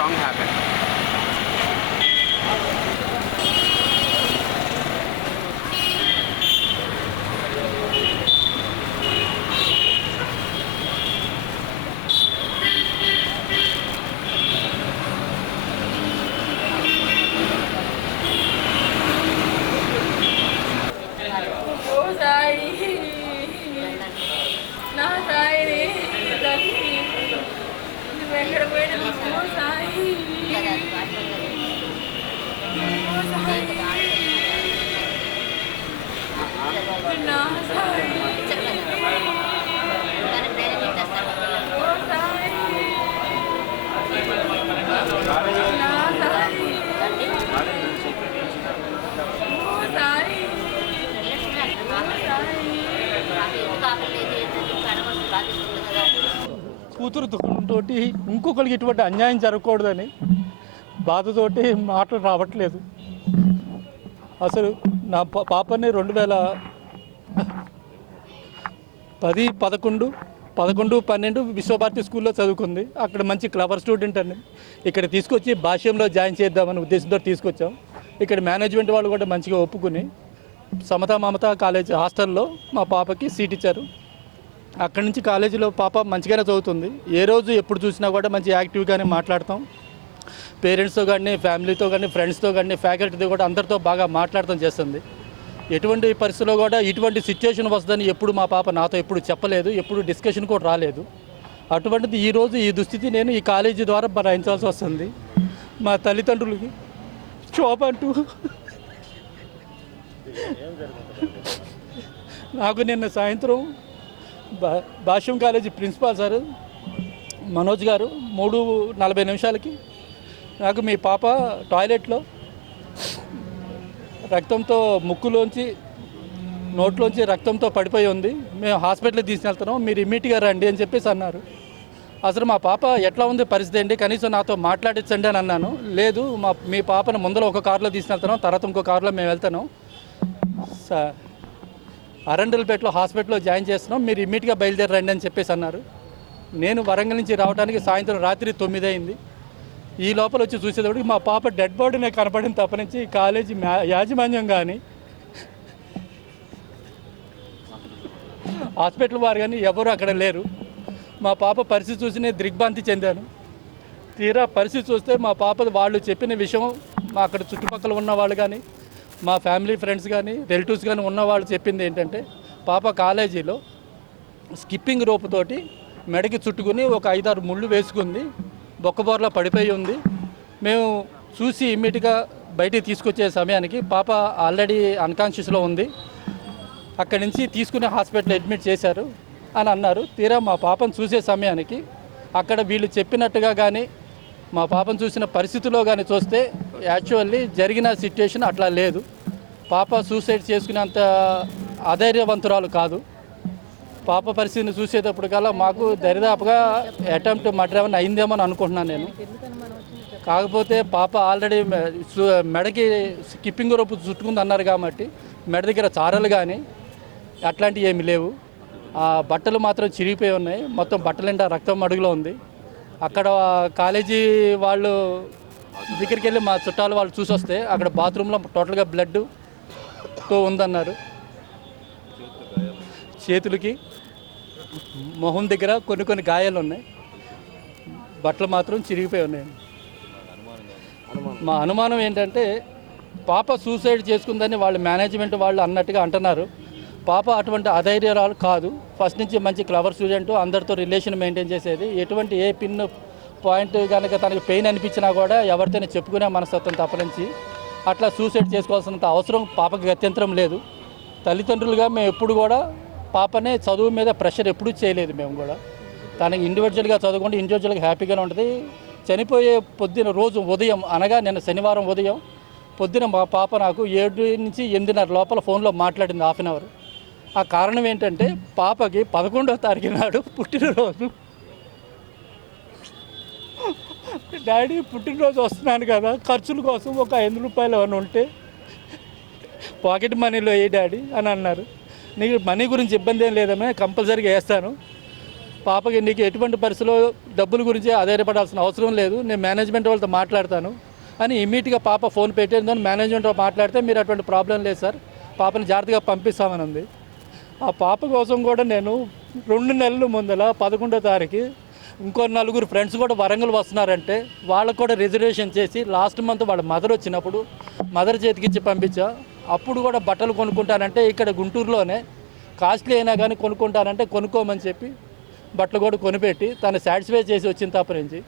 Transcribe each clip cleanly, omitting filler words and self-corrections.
wrong happened. కూతురు దుఃఖంతో ఇంకొకరికి ఇటువంటి అన్యాయం జరగకూడదని బాధతోటి మాటలు రావట్లేదు. అసలు నా పాపని 2010, 11, 12 విశ్వభారతి స్కూల్లో చదువుకుంది. అక్కడ మంచి క్లవర్ స్టూడెంట్ అండి. ఇక్కడ తీసుకొచ్చి భాష్యంలో జాయిన్ చేద్దామని ఉద్దేశంతో తీసుకొచ్చాం. ఇక్కడ మేనేజ్మెంట్ వాళ్ళు కూడా మంచిగా ఒప్పుకుని సమతా మమతా కాలేజ్ హాస్టల్లో మా పాపకి సీట్ ఇచ్చారు. అక్కడి నుంచి కాలేజీలో పాప మంచిగానే చదువుతుంది. ఏ రోజు ఎప్పుడు చూసినా కూడా మంచి యాక్టివ్గానే మాట్లాడతాం. పేరెంట్స్తో కానీ, ఫ్యామిలీతో కానీ, ఫ్రెండ్స్తో కానీ, ఫ్యాకల్టీతో కూడా అందరితో బాగా మాట్లాడటం చేస్తుంది. ఎటువంటి పరిస్థితుల్లో కూడా ఇటువంటి సిచ్యువేషన్ వస్తుందని ఎప్పుడు మా పాప నాతో ఎప్పుడు చెప్పలేదు, ఎప్పుడు డిస్కషన్ కూడా రాలేదు. అటువంటిది ఈరోజు ఈ దుస్థితి నేను ఈ కాలేజీ ద్వారా భరించాల్సి వస్తుంది. మా తల్లిదండ్రులకి శోభ అంటూ నాకు నిన్న సాయంత్రం భాష్యం కాలేజీ ప్రిన్సిపాల్ సార్ మనోజ్ గారు 3:40 నాకు మీ పాప టాయిలెట్లో రక్తంతో ముక్కులోంచి నోట్లోంచి రక్తంతో పడిపోయి ఉంది, మేము హాస్పిటల్కి తీసుకెళ్తున్నాం, మీరు ఇమ్మీడియట్గా రండి అని చెప్పేసి అన్నారు. అసలు మా పాప ఎట్లా ఉంది పరిస్థితి అండి, కనీసం నాతో మాట్లాడించండి అని అన్నాను. లేదు, మీ పాపను ముందర ఒక కారులో తీసుకెళ్తున్నాం, తర్వాత ఇంకో కారులో మేము వెళ్తాను, అరండల్పేటలో హాస్పిటల్లో జాయిన్ చేస్తున్నాం, మీరు ఇమ్మీడియట్గా బయలుదేరండి అని చెప్పేసి అన్నారు. నేను వరంగల్ నుంచి రావడానికి సాయంత్రం రాత్రి 9 అయింది. ఈ లోపల వచ్చి చూసేటప్పటికి మా పాప డెడ్ బాడీనే కనపడిన తప్ప నుంచి కాలేజీ యాజమాన్యం కానీ హాస్పిటల్ వారు కానీ ఎవరు అక్కడ లేరు. మా పాప పరిస్థితి చూసి నేను దిగ్భ్రాంతి చెందాను. తీరా పరిస్థితి చూస్తే మా పాప వాళ్ళు చెప్పిన విషయం మా అక్కడ చుట్టుపక్కల ఉన్న వాళ్ళు కానీ, మా ఫ్యామిలీ ఫ్రెండ్స్ కానీ, రిలేటివ్స్ కానీ ఉన్నవాళ్ళు చెప్పింది ఏంటంటే, పాప కాలేజీలో స్కిప్పింగ్ రోపుతోటి మెడకి చుట్టుకుని ఒక 5-6 ముళ్ళు వేసుకుంది, బొక్కబోర్లా పడిపోయి ఉంది. మేము చూసి ఇమ్మీడియట్గా బయటికి తీసుకొచ్చే సమయానికి పాప ఆల్రెడీ అన్కాన్షియస్లో ఉంది. అక్కడి నుంచి తీసుకుని హాస్పిటల్ అడ్మిట్ చేశారు అని అన్నారు. తీరా మా పాపను చూసే సమయానికి అక్కడ వీళ్ళు చెప్పినట్టుగా కానీ, మా పాపను చూసిన పరిస్థితిలో కానీ చూస్తే యాక్చువల్లీ జరిగిన సిచ్యుయేషన్ అట్లా లేదు. పాప సూసైడ్ చేసుకునేంత అధైర్యవంతురాలు కాదు. పాప పరిస్థితిని చూసేటప్పుడు కల్లా మాకు దరిదాపుగా అటెంప్ట్ మర్డర్ ఏమైనా అయిందేమో అని అనుకుంటున్నాను నేను. కాకపోతే పాప ఆల్రెడీ మెడకి స్కిప్పింగ్ రోపు చుట్టుకుంది అన్నారు కాబట్టి మెడ దగ్గర చారలు కానీ అట్లాంటివి ఏమి లేవు. ఆ బట్టలు మాత్రం చిరిగిపోయి ఉన్నాయి. మొత్తం బట్టల నిండా రక్తం అడుగులో ఉంది. అక్కడ కాలేజీ వాళ్ళు దగ్గరికి వెళ్ళి మా చుట్టాలు వాళ్ళు చూసి వస్తే అక్కడ బాత్రూంలో టోటల్గా బ్లడ్తో ఉందన్నారు. చేతులకి మొహం దగ్గర కొన్ని గాయాలు ఉన్నాయి. బట్టలు మాత్రం చిరిగిపోయి ఉన్నాయి. మా అనుమానం ఏంటంటే పాప సూసైడ్ చేసుకుందని వాళ్ళు మేనేజ్మెంట్ వాళ్ళు అన్నట్టుగా అంటున్నారు. పాప అటువంటి అధైర్యరాలు కాదు. ఫస్ట్ నుంచి మంచి క్లవర్ స్టూడెంట్, అందరితో రిలేషన్ మెయింటైన్ చేసేది. ఎటువంటి ఏ పిన్ పాయింట్ కనుక తనకి పెయిన్ అనిపించినా కూడా ఎవరితోనే చెప్పుకునే మనస్తత్వం తప్పనించి అట్లా సూసైడ్ చేసుకోవాల్సినంత అవసరం పాపకి గత్యంతరం లేదు. తల్లిదండ్రులుగా మేము ఎప్పుడు కూడా పాపనే చదువు మీద ప్రెషర్ ఎప్పుడూ చేయలేదు. మేము కూడా తనకి ఇండివిజువల్గా చదువుకుంటే ఇండివిజువల్గా హ్యాపీగానే ఉంటుంది. చనిపోయే పొద్దున రోజు ఉదయం అనగా నిన్న శనివారం ఉదయం పొద్దున మా పాప నాకు 7 నుంచి 8:30 లోపల ఫోన్లో మాట్లాడింది, 1/2 అవర్. ఆ కారణం ఏంటంటే పాపకి 11వ తారీఖు నాడు పుట్టినరోజు. డాడీ పుట్టినరోజు వస్తున్నాను కదా, ఖర్చుల కోసం ఒక 5 రూపాయలు ఏమైనా ఉంటే పాకెట్ మనీలో ఏ డాడీ అని అన్నారు. నీకు మనీ గురించి ఇబ్బంది ఏం లేదమే, కంపల్సరీగా వేస్తాను, పాపకి నీకు ఎటువంటి పరిస్థితిలో డబ్బుల గురించి ఆధారపడాల్సిన అవసరం లేదు, నేను మేనేజ్మెంట్ వాళ్ళతో మాట్లాడతాను అని ఇమీడియట్గా పాప ఫోన్ పెట్టేందని మేనేజ్మెంట్ మాట్లాడితే మీరు అటువంటి ప్రాబ్లం లేదు సార్, పాపని జాగ్రత్తగా పంపిస్తామని ఉంది. ఆ పాప కోసం కూడా నేను 2 నెలల ముందల 11వ తారీఖు ఇంకో 4 ఫ్రెండ్స్ కూడా వరంగల్ వస్తున్నారంటే వాళ్ళకు కూడా రిజర్వేషన్ చేసి లాస్ట్ మంత్ వాళ్ళ మదర్ వచ్చినప్పుడు మదర్ చేతికిచ్చి పంపించా. అప్పుడు కూడా బట్టలు కొనుక్కుంటానంటే ఇక్కడ గుంటూరులోనే కాస్ట్లీ అయినా కానీ కొనుక్కుంటానంటే కొనుక్కోమని చెప్పి బట్టలు కూడా కొనిపెట్టి తను సాటిస్ఫై చేసి వచ్చిన తప్ప నుంచి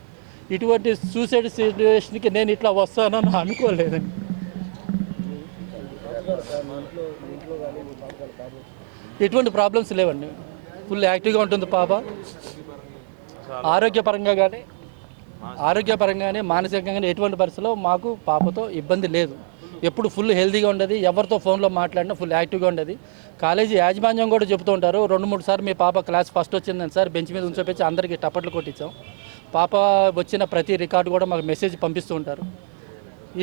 ఇటువంటి సూసైడ్ సిచ్యువేషన్కి నేను ఇట్లా వస్తానని అనుకోలేదండి. ఎటువంటి ప్రాబ్లమ్స్ లేవండి, ఫుల్ యాక్టివ్గా ఉంటుంది పాప. ఆరోగ్యపరంగా కానీ మానసికంగా కానీ ఎటువంటి పరిస్థితుల్లో మాకు పాపతో ఇబ్బంది లేదు. ఎప్పుడు ఫుల్ హెల్తీగా ఉండదు, ఎవరితో ఫోన్లో మాట్లాడినా ఫుల్ యాక్టివ్గా ఉండదు. కాలేజీ యాజమాన్యం కూడా చెబుతూ ఉంటారు, 2-3 సార్లు మీ పాప క్లాస్ ఫస్ట్ వచ్చిందని సార్ బెంచ్ మీద ఉంచోపెచ్చి అందరికీ టప్పట్లు కొట్టించాం. పాప వచ్చిన ప్రతి రికార్డు కూడా మాకు మెసేజ్ పంపిస్తూ ఉంటారు.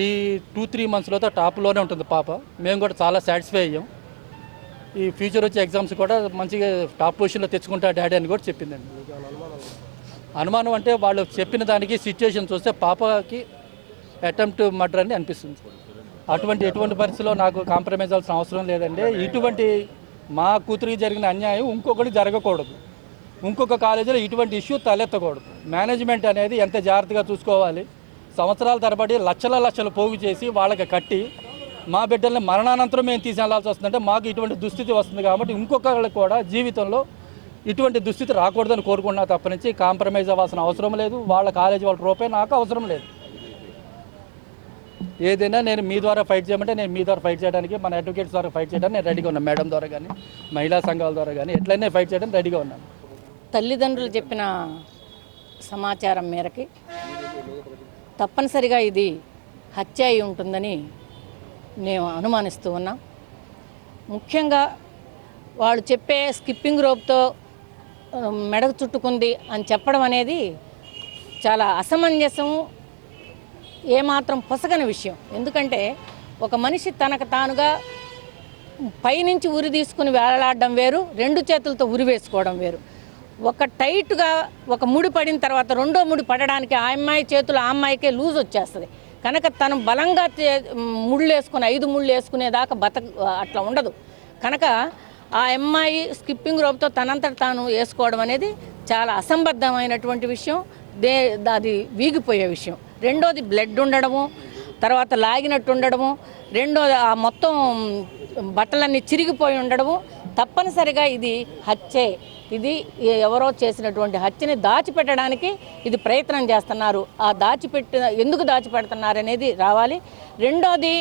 ఈ 2-3 మంత్స్లో టాప్లోనే ఉంటుంది పాప. మేము కూడా చాలా సాటిస్ఫై అయ్యాం. ఈ ఫ్యూచర్ వచ్చే ఎగ్జామ్స్ కూడా మంచిగా టాప్ పొజిషన్లో తెచ్చుకుంటా డాడీ అని కూడా చెప్పిందండి. అనుమానం అంటే వాళ్ళు చెప్పిన దానికి సిచ్యుయేషన్ చూస్తే పాపకి అటెంప్ట్ మర్డర్ అని అనిపిస్తుంది. ఎటువంటి పరిస్థితిలో నాకు కాంప్రమైజ్ అవ్వాల్సిన అవసరం లేదండి. ఇటువంటి మా కూతురికి జరిగిన అన్యాయం ఇంకొకటి జరగకూడదు, ఇంకొక కాలేజీలో ఇటువంటి ఇష్యూ తలెత్తకూడదు. మేనేజ్మెంట్ అనేది ఎంత జాగ్రత్తగా చూసుకోవాలి. సంవత్సరాల తరబడి లక్షలు పోగు చేసి వాళ్ళకి కట్టి మా బిడ్డల్ని మరణానంతరం మేము తీసుకెళ్లాల్సి వస్తుందంటే మాకు ఇటువంటి దుస్థితి వస్తుంది. కాబట్టి ఇంకొకళ్ళకి కూడా జీవితంలో ఇటువంటి దుస్థితి రాకూడదని కోరుకున్నా తప్ప నుంచి కాంప్రమైజ్ అవ్వాల్సిన అవసరం లేదు. వాళ్ళ కాలేజీ వాళ్ళ రూపాయి నాకు అవసరం లేదు. ఏదైనా నేను మీ ద్వారా ఫైట్ చేయమంటే నేను మీ ద్వారా ఫైట్ చేయడానికి, మన అడ్వకేట్స్ ద్వారా ఫైట్ చేయడానికి నేను రెడీగా ఉన్నాను. మేడం ద్వారా కానీ మహిళా సంఘాల ద్వారా కానీ ఎట్లయినా ఫైట్ చేయడానికి రెడీగా ఉన్నాను. తల్లిదండ్రులు చెప్పిన సమాచారం మేరకి తప్పనిసరిగా ఇది హత్య అయి ఉంటుందని మేము అనుమానిస్తూ ఉన్నాం. ముఖ్యంగా వాళ్ళు చెప్పే స్కిప్పింగ్ రోప్తో మెడకు చుట్టుకుంది అని చెప్పడం అనేది చాలా అసమంజసం, ఏమాత్రం పొసగని విషయం. ఎందుకంటే ఒక మనిషి తనకు తానుగా పైనుంచి ఉరి తీసుకుని వేలాడడం వేరు, 2 చేతులతో ఉరి వేసుకోవడం వేరు. ఒక టైట్గా ఒక ముడి పడిన తర్వాత రెండో ముడి పడడానికి ఆ అమ్మాయి చేతులు ఆ అమ్మాయికే లూజ్ వచ్చేస్తుంది. కనుక తను బలంగా ముళ్ళు వేసుకుని 5 ముళ్ళు వేసుకునేదాకా అట్లా ఉండదు. కనుక ఆ అమ్మాయి స్కిప్పింగ్ రోప్తో తనంతట తాను వేసుకోవడం అనేది చాలా అసంబద్ధమైనటువంటి విషయం, అది వీగిపోయే విషయం. రెండోది బ్లడ్ ఉండడము, తర్వాత లాగినట్టు ఉండడము, రెండోది ఆ మొత్తం బట్టలన్నీ చిరిగిపోయి ఉండడము. తప్పనిసరిగా ఇది హత్యే. ఇది ఎవరో చేసినటువంటి హత్యని దాచిపెట్టడానికి ఇది ప్రయత్నం చేస్తున్నారు. ఎందుకు దాచిపెడుతున్నారు అనేది రావాలి. రెండోది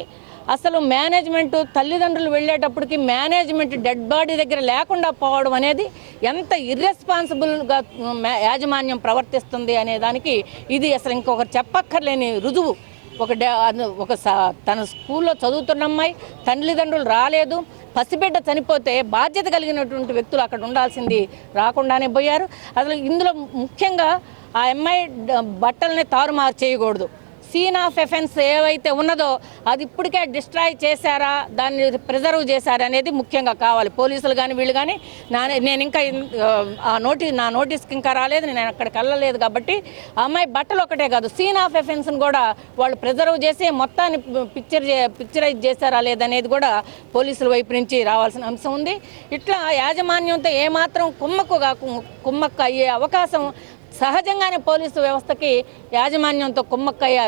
అసలు మేనేజ్మెంట్ తల్లిదండ్రులు వెళ్ళేటప్పటికి మేనేజ్మెంట్ డెడ్ బాడీ దగ్గర లేకుండా పోవడం అనేది ఎంత ఇర్రెస్పాన్సిబుల్గా యాజమాన్యం ప్రవర్తిస్తుంది అనే దానికి ఇది అసలు ఇంకొకరు చెప్పక్కర్లేని రుజువు. తన స్కూల్లో చదువుతున్న అమ్మాయి తల్లిదండ్రులు రాలేదు, పసిబిడ్డ చనిపోతే బాధ్యత కలిగినటువంటి వ్యక్తులు అక్కడ ఉండాల్సింది రాకుండానే పోయారు. అసలు ఇందులో ముఖ్యంగా ఆ అమ్మాయి బట్టల్ని తారుమారు చేయకూడదు. సీన్ ఆఫ్ ఎఫెన్స్ ఏవైతే ఉన్నదో అది ఇప్పటికే డిస్ట్రాయ్ చేశారా, దాన్ని ప్రిజర్వ్ చేశారా అనేది ముఖ్యంగా కావాలి. పోలీసులు కానీ వీళ్ళు కానీ నేను ఇంకా నా నోటీస్కి ఇంకా రాలేదు, నేను అక్కడికి వెళ్ళలేదు. కాబట్టి ఆ అమ్మాయి బట్టలు ఒకటే కాదు, సీన్ ఆఫ్ ఎఫెన్స్ని కూడా వాళ్ళు ప్రిజర్వ్ చేసి మొత్తాన్ని పిక్చరైజ్ చేశారా లేదనేది కూడా పోలీసుల వైపు నుంచి రావాల్సిన అంశం ఉంది. ఇట్లా యాజమాన్యంతో ఏమాత్రం కుమ్మక్కు అయ్యే అవకాశం సహజంగానే పోలీసు వ్యవస్థకి యాజమాన్యంతో కుమ్మక్కయ్యే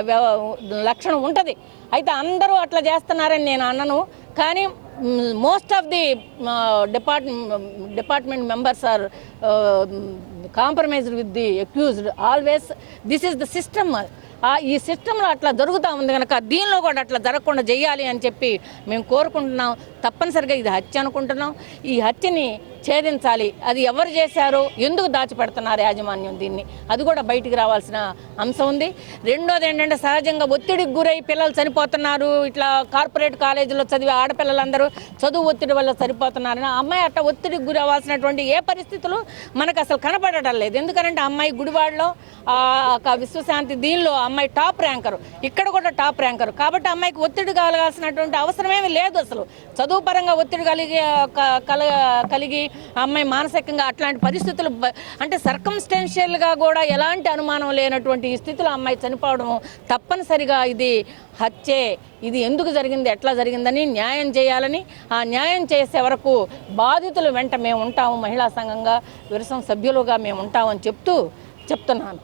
లక్షణం ఉంటుంది. అయితే అందరూ అట్లా చేస్తున్నారని నేను అన్నను, కానీ most of the department members are compromised with the accused always. This is the system. ఈ సిస్టంలో అట్లా జరుగుతూ ఉంది కనుక దీనిలో కూడా అట్లా జరగకుండా చేయాలి అని చెప్పి మేము కోరుకుంటున్నాం. తప్పనిసరిగా ఇది హత్య అనుకుంటున్నాం. ఈ హత్యని ఛేదించాలి. అది ఎవరు చేశారో, ఎందుకు దాచిపెడుతున్నారు యాజమాన్యం దీన్ని, అది కూడా బయటికి రావాల్సిన అంశం ఉంది. రెండోది ఏంటంటే సహజంగా ఒత్తిడికి గురై పిల్లలు చనిపోతున్నారు. ఇట్లా కార్పొరేట్ కాలేజీలో చదివే ఆడపిల్లలందరూ చదువు ఒత్తిడి వల్ల సరిపోతున్నారని అమ్మాయి అట్లా ఒత్తిడికి గురి అవ్వాల్సినటువంటి ఏ పరిస్థితులు మనకు అసలు కనపడటం లేదు. ఎందుకంటే అమ్మాయి గుడివాడలో విశ్వశాంతి దీనిలో అమ్మాయి టాప్ ర్యాంకరు, ఇక్కడ కూడా టాప్ ర్యాంకరు. కాబట్టి అమ్మాయికి ఒత్తిడి కలగాల్సినటువంటి అవసరమేమీ లేదు. అసలు చదువు పరంగా ఒత్తిడి కలిగి అమ్మాయి మానసికంగా అట్లాంటి పరిస్థితులు అంటే సర్కమ్స్టెన్షియల్గా కూడా ఎలాంటి అనుమానం లేనటువంటి ఈ స్థితిలో అమ్మాయి చనిపోవడం తప్పనిసరిగా ఇది హత్యే. ఇది ఎందుకు జరిగింది, ఎట్లా జరిగిందని న్యాయం చేయాలని, ఆ న్యాయం చేసే వరకు బాధితుల వెంట మేము ఉంటాము, మహిళా సంఘంగా విరసం సభ్యులుగా మేము ఉంటామని చెప్తున్నాను.